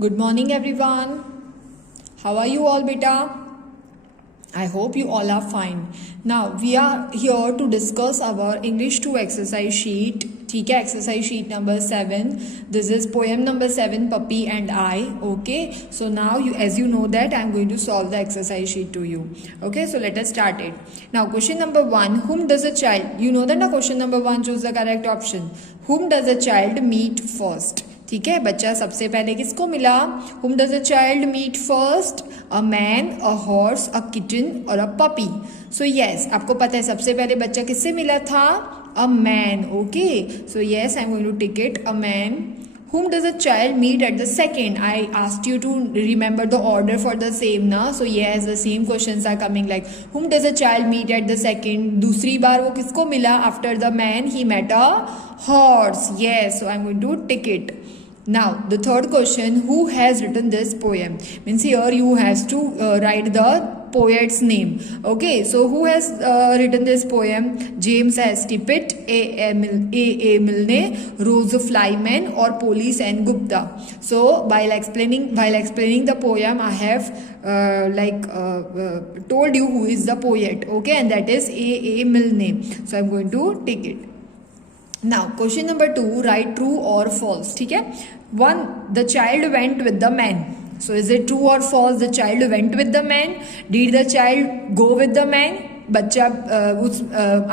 Good morning, everyone. How are you all, beta? I hope you all are fine. Now, we are here to discuss our English 2 exercise sheet. ठीक है, exercise sheet number 7. This is poem number 7, Puppy and I. Okay, so now as you know that I am going to solve the exercise sheet to you. Okay, so let us start it. Now, question number 1. Whom does a child? You know that na question number 1. Choose the correct option. Whom does a child meet first? ठीक है, बच्चा सबसे पहले किसको मिला? Whom does a child meet first? A man, a horse, a kitten or a puppy. So yes, आपको पता है सबसे पहले बच्चा किससे मिला था? A man. Okay, so yes, I'm going to take it. A man. Whom does a child meet at the second? I asked you to remember the order for the same na. So yes, the same questions are coming like whom does a child meet at the second? दूसरी बार वो किसको मिला? After the man, he met a horse. Yes, so I'm going to tick it. Now the third question, who has written this poem? Means here you have to write the poet's name. Okay, so who has written this poem? James S. Tippett, A. Milne, Rose Flyman or Police and Gupta. So while explaining the poem, I have told you who is the poet. Okay, and that is A. Milne. So I'm going to take it. Now question number 2, write true or false. ठीक है. 1, the child went with the man. So is it true or false? The child went with the man. Did the child go with the man? बच्चा उस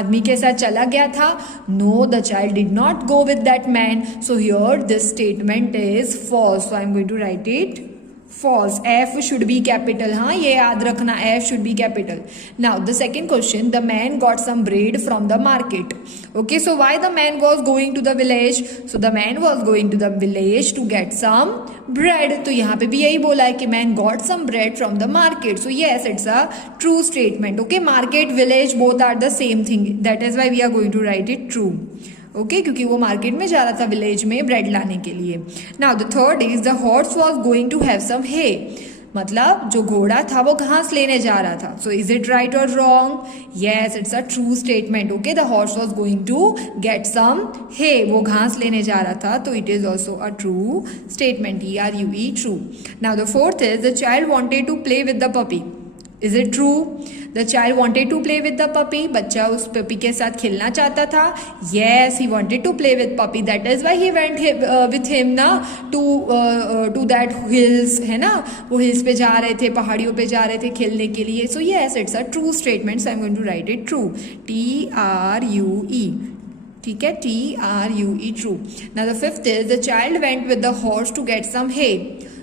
आदमी के साथ चला गया था. No, the child did not go with that man. So here this statement is false. So I'm going to write it false. F should be capital. हाँ, ये याद रखना, F should be capital. Now the second question, the man got some bread from the market. Okay, so why the man was going to the village? So the man was going to the village to get some bread. तो यहाँ पे भी यही बोला है कि man got some bread from the market. So yes, it's a true statement. Okay, market, village both are the same thing. That is why we are going to write it true. Okay क्योंकि वो market में जा रहा था village में bread लाने के लिए. Now the third is the horse was going to have some hay. मतलब जो घोड़ा था वो घास लेने जा रहा था. सो इज इट राइट और wrong? Yes, it's a true statement. Okay, the horse was going to get some hay. वो घास लेने जा रहा था, तो it is also a true statement. TRUE, true. Now the fourth is the child wanted to play with the puppy. Is it true? The child wanted to play with the puppy. बच्चा उस puppy के साथ खेलना चाहता था. Yes, he wanted to play with puppy. That is why he went with him ना to that hills, है ना. वो hills पे जा रहे थे, पहाड़ियों पे जा रहे थे खेलने के लिए. So yes, it's a true statement. So I'm going to write it true. TRUE. ठीक है, TRUE, true. Now the fifth is the child went with the horse to get some hay.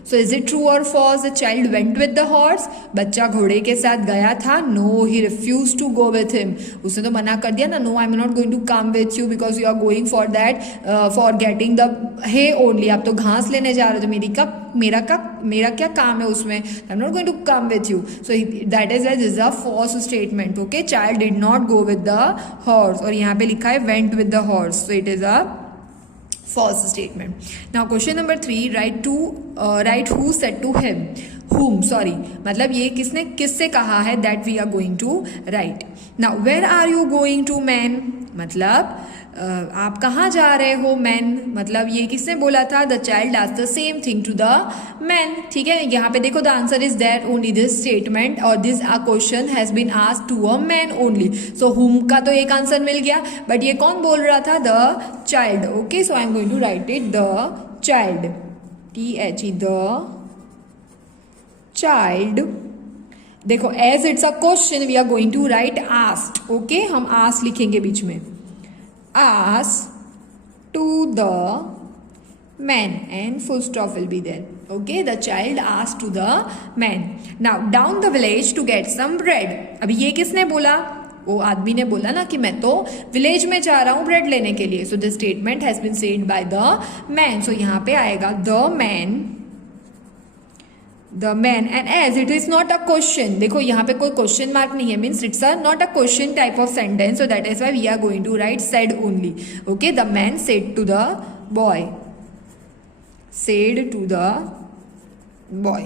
So is it true or false? The child went with the horse. बच्चा घोड़े के साथ गया था. No, he refused to go with him. उसने तो मना कर दिया ना. No, I'm not going to come with you because you are going for that for getting the hay only. आप तो घास लेने जा रहे हो, तो मेरा क्या काम है उसमें? I'm not going to come with you. So that is a false statement. Okay, child did not go with the horse. और यहाँ पे लिखा है went with the horse. So it is a false statement. Now question number 3, write who said to him. Whom, sorry, मतलब ये किससे कहा है, that we are going to write. Now where are you going to, man? मतलब आप कहाँ जा रहे हो, मैन. मतलब ये किसने बोला था? The child asked the same thing to the man. ठीक है, यहाँ पे देखो the answer is that only. This statement और this question has been asked to a man only. So whom का तो एक आंसर मिल गया, बट ये कौन बोल रहा था? The child. Okay, so I am going to write it the child. THE, the child. देखो as it's a question we are going to write asked. Okay, हम आस्क्ड लिखेंगे बीच में. Asked to the man and full stop will be there. Okay, the child asked to the man. Now down the village to get some bread. अभी ये किसने बोला? वो आदमी ने बोला ना कि मैं तो विलेज में जा रहा हूँ ब्रेड लेने के लिए. So the statement has been said by the man. So यहाँ पे आएगा the man. And as it is not a question, देखो यहाँ पे कोई क्वेश्चन मार्क नहीं है, means it's a not a question type of sentence. So that is why we are going to write said only. Okay, the man said to the boy. Said to the boy.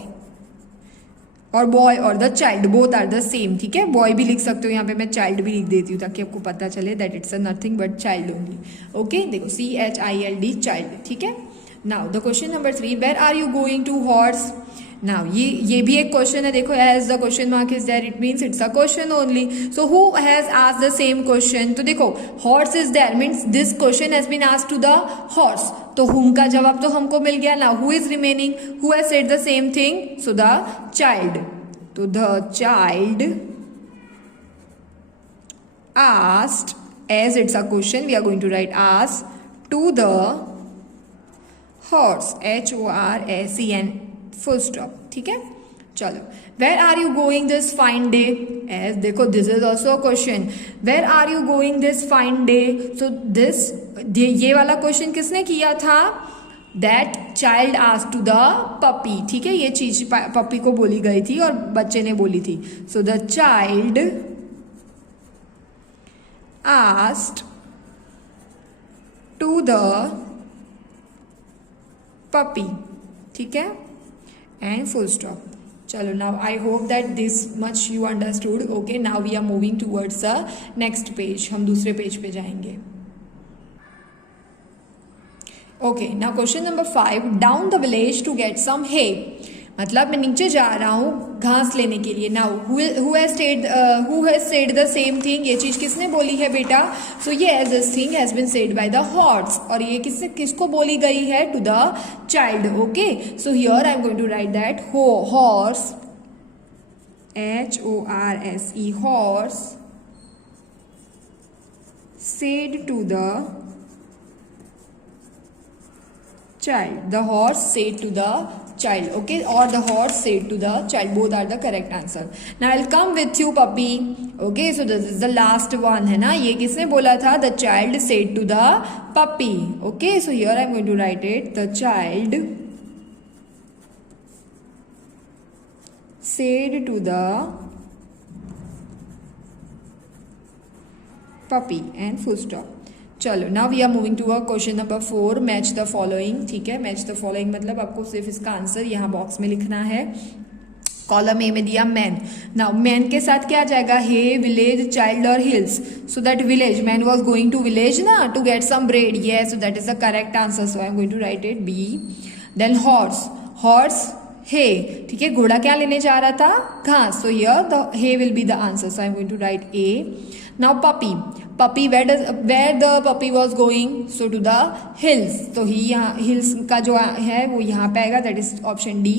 और boy और the child both are the same. ठीक है, boy भी लिख सकते हो, यहाँ पे मैं चाइल्ड भी लिख देती हूँ ताकि आपको पता चले that it's a nothing but child only. Okay, देखो CHILD, चाइल्ड. ठीक है. Now the question number 3, where are you going to horse? Now ये भी एक क्वेश्चन है, देखो as the question mark is there, it means it's a question only. So who has asked the same question? तो देखो horse is there means this question has been asked to the horse, तो हुम का जवाब तो हमको मिल गया. Now who is remaining, who has said the same thing? So the child. तो the child asked, as it's a question we are going to write asked to the horse, HORSEN full stop. ठीक है, चलो. Where are you going this fine day? As देखो this is also a question. Where are you going this fine day? So this ये वाला question किसने किया था? That child asked to the puppy. ठीक है, ये चीज पपी को बोली गई थी और बच्चे ने बोली थी. So the child asked to the puppy. ठीक है, and full stop. चलो, now I hope that this much you understood. Okay, now we are moving towards the next page. हम दूसरे पेज पे जाएंगे. Okay, now question number 5, down the village to get some hay. मतलब मैं नीचे जा रहा हूँ घास लेने के लिए. Now who has said the same thing? ये चीज किसने बोली है बेटा? So yes, this thing has been said by the horse. और ये किसको बोली गई है? To the child. Okay, so here I am going to write that horse, HORSE, horse said to the child. The horse said to the child. Okay, or the horse said to the child, both are the correct answer. Now I'll come with you puppy. Okay, so this is the last one है ना. ये किसने बोला था? The child said to the puppy. Okay, so here I'm going to write it, the child said to the puppy and full stop. चलो, now we are moving to a question number 4, match the following. ठीक है, match the following मतलब आपको सिर्फ इसका answer यहाँ box में लिखना है. कॉलम ए में दिया मैन. नाउ मैन के साथ क्या जाएगा? हे, विलेज, चाइल्ड और hills. So that village, man was going to village ना to get some bread. Yes, so that is the correct answer. So I am going to write it B. Then horse, horse hay. ठीक है, घोड़ा क्या लेने जा रहा था? घास. So here the hay will be the answer. So I am going to write A. Now puppy, puppy, where the puppy was going? So to the hills. तो ही यहाँ hills का जो है वो यहाँ पे आएगा, that is option D.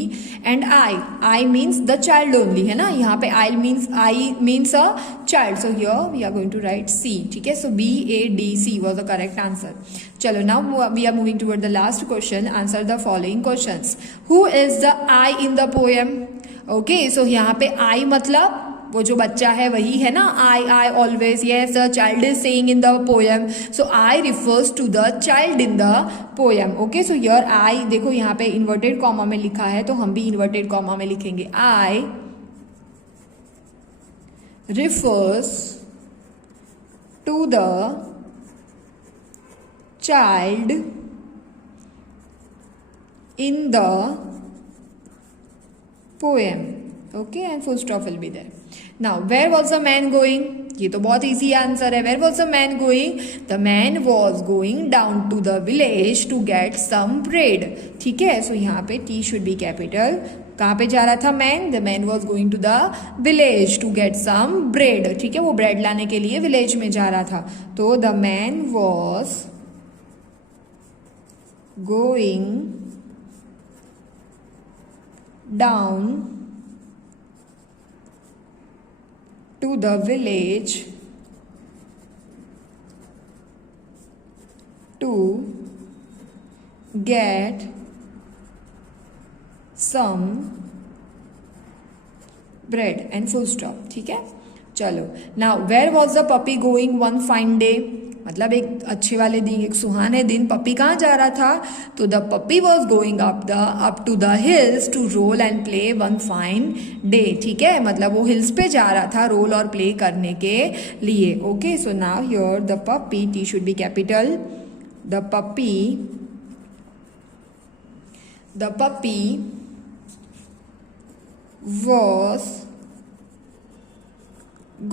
And I means the child only है ना. यहाँ पे I means a child. So here we are going to write C. ठीक है, so BADC was the correct answer. चलो, now we are moving toward the last question. Answer the following questions. Who is the I in the poem? Okay, so यहाँ पे I मतलब वो जो बच्चा है वही है ना. I always, yes, the child is saying in the poem. So I refers to the child in the poem. Okay, so here I, देखो यहाँ पे inverted comma में लिखा है तो हम भी inverted comma में लिखेंगे. I refers to the child in the poem. Okay, and full stop will be there. Now, where was the man going? ये तो बहुत easy answer है. Where was the man going? The man was going down to the village to get some bread. ठीक है, so यहाँ पे T should be capital. कहाँ पे जा रहा था man? The man was going to the village to get some bread. ठीक है, वो bread लाने के लिए village में जा रहा था. तो the man was going down to the village to get some bread and full stop. ठीक है, चलो. Now where was the puppy going one fine day? मतलब एक अच्छे वाले दिन, एक सुहाने दिन पपी कहाँ जा रहा था? तो the puppy was going up to the hills to roll and play one fine day. ठीक है, मतलब वो हिल्स पे जा रहा था रोल और प्ले करने के लिए. Okay, so now here the puppy, T should be capital. The puppy was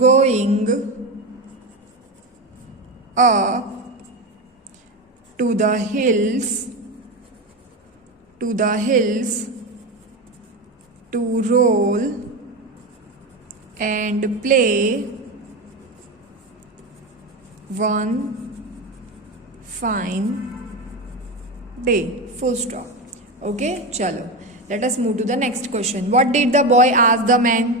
going up to the hills to the hills to roll and play one fine day. Full stop. Okay, चलो let us move to the next question. What did the boy ask the man?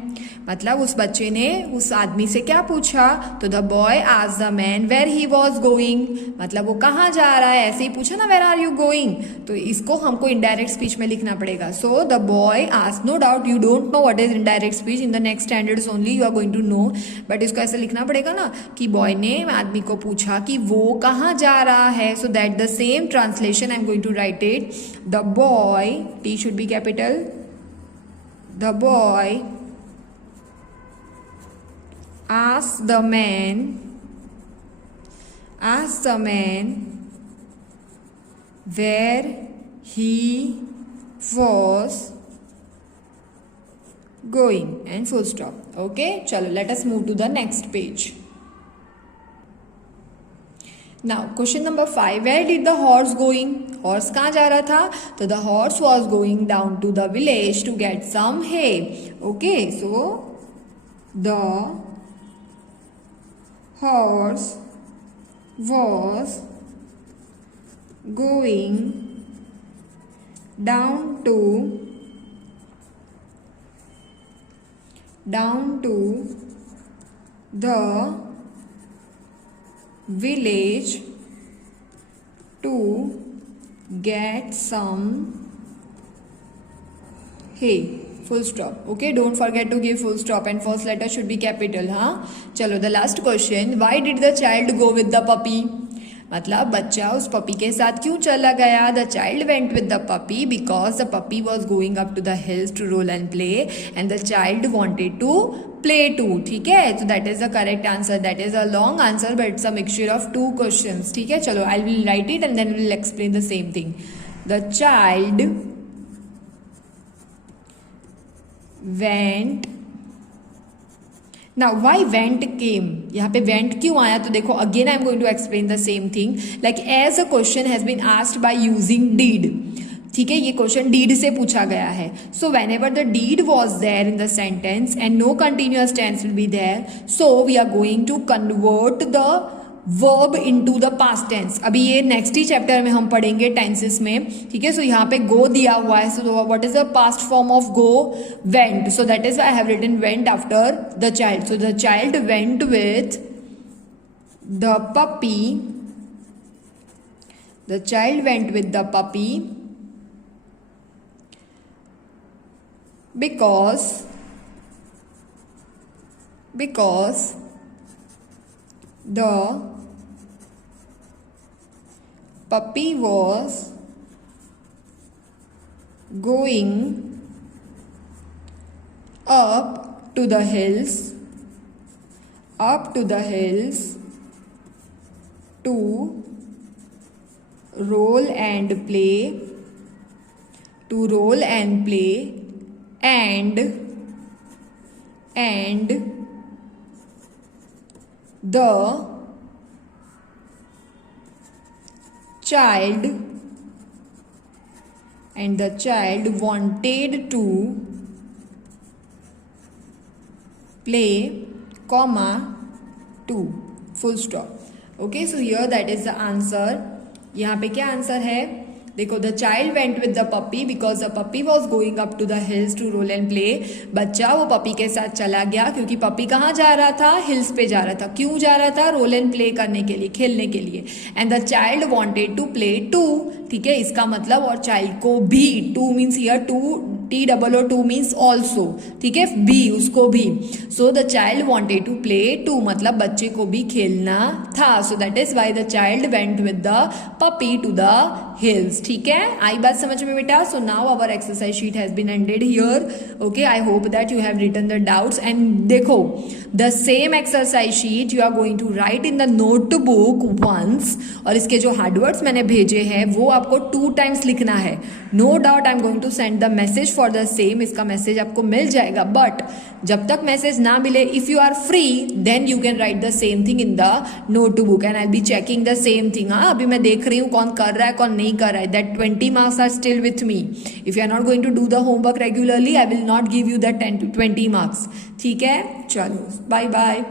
मतलब उस बच्चे ने उस आदमी से क्या पूछा? तो the boy asked the man where he was going, मतलब वो कहाँ जा रहा है, ऐसे ही पूछा ना वेयर आर यू गोइंग, तो इसको हमको इनडायरेक्ट स्पीच में लिखना पड़ेगा. So the boy asked, no doubt you don't know what is indirect speech, in the next standards only you are going to know, but इसको ऐसे लिखना पड़ेगा ना कि बॉय ने आदमी को पूछा कि वो कहाँ जा रहा है. So that the same translation I am going to write it. The boy, T should be capital, the boy ask the man where he was going and full stop. Okay, chalo let us move to the next page. Now question number 5, where did the horse going? Horse कहाँ जा रहा था? तो the horse was going down to the village to get some hay. Okay, so the horse was going down to the village to get some hay. Full stop. Okay, don't forget to give full stop and first letter should be capital. हाँ, चलो the last question. Why did the child go with the puppy? मतलब बच्चा उस puppy के साथ क्यों चला गया? The child went with the puppy because the puppy was going up to the hills to roll and play and the child wanted to play too. ठीक है, so that is the correct answer. That is a long answer but it's a mixture of two questions. ठीक है, चलो I will write it and then we will explain the same thing. The child went. Now why went came? यहाँ पे went क्यों आया? तो देखो again I am going to explain the same thing. Like as a question has been asked by using did. ठीक है, ये question did से पूछा गया है. So whenever the did was there in the sentence and no continuous tense will be there, so we are going to convert the verb into the past tense. अभी ये next ही chapter में हम पढ़ेंगे tenses में. ठीक है, सो यहाँ पे गो दिया हुआ है. So what is the past form of go? Went. So that is I have written went after the child. So the child went with the puppy. The child went with the puppy because the puppy was going up to the hills to roll and play and the child wanted to play, comma, too. Full stop. Okay, so here that is the answer. यहाँ पे क्या answer है? देखो, the child went with the puppy because the puppy was going up to the hills to roll and play. बच्चा वो puppy के साथ चला गया क्योंकि पपी कहाँ जा रहा था? हिल्स पे जा रहा था. क्यों जा रहा था? रोल एंड प्ले करने के लिए, खेलने के लिए. And the child wanted to play too. ठीक है, इसका मतलब और चाइल्ड को भी. Too means here too, TOO means also. ठीक है, बी, उसको भी. So the child wanted to play too मतलब बच्चे को भी खेलना था. So that is why the child went with the puppy to the hills. ठीक है, आई बात समझ में बेटा? So now our exercise sheet has been ended here. Okay, I hope that you have written the doubts. And देखो, the same exercise sheet you are going to write in the notebook once. और इसके जो hard words मैंने भेजे हैं वो आपको 2 times लिखना है. No doubt I am going to send the message for the same, इसका मैसेज आपको मिल जाएगा, बट जब तक मैसेज ना मिले, if you are free then you can write the same thing in the notebook and I be checking the same thing. हाँ, अभी मैं देख रही हूँ कौन कर रहा है कौन नहीं कर रहा है. That 20 marks are still with me. If you are not going to do the homework regularly, I will not give you that 10 to 20 marks. ठीक है, चलो बाय बाय.